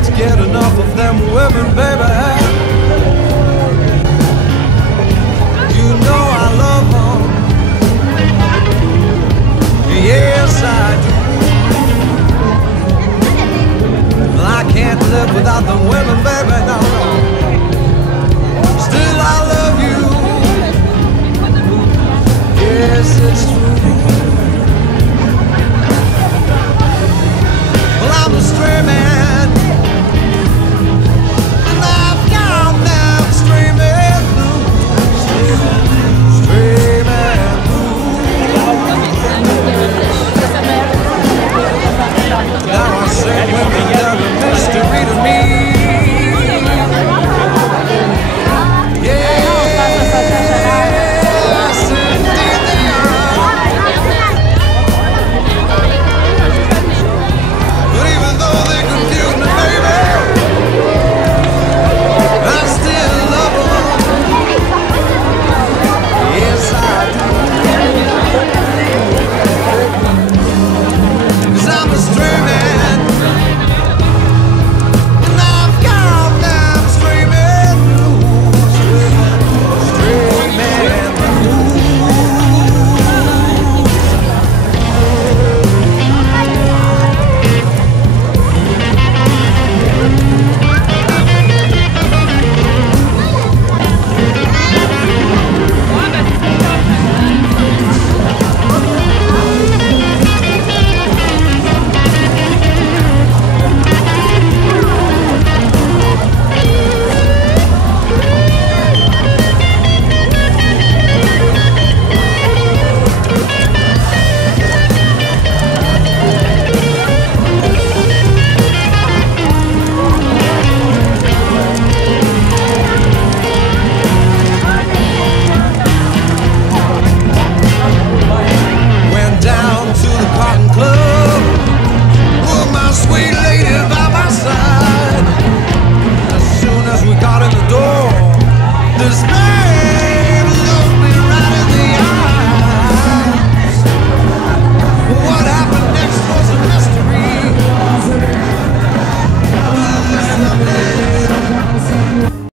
can't get enough of them women, baby. You know I love them. Yes, I do. Well, I can't live without the women, baby, no, no. Still I love you. Yes, it's true.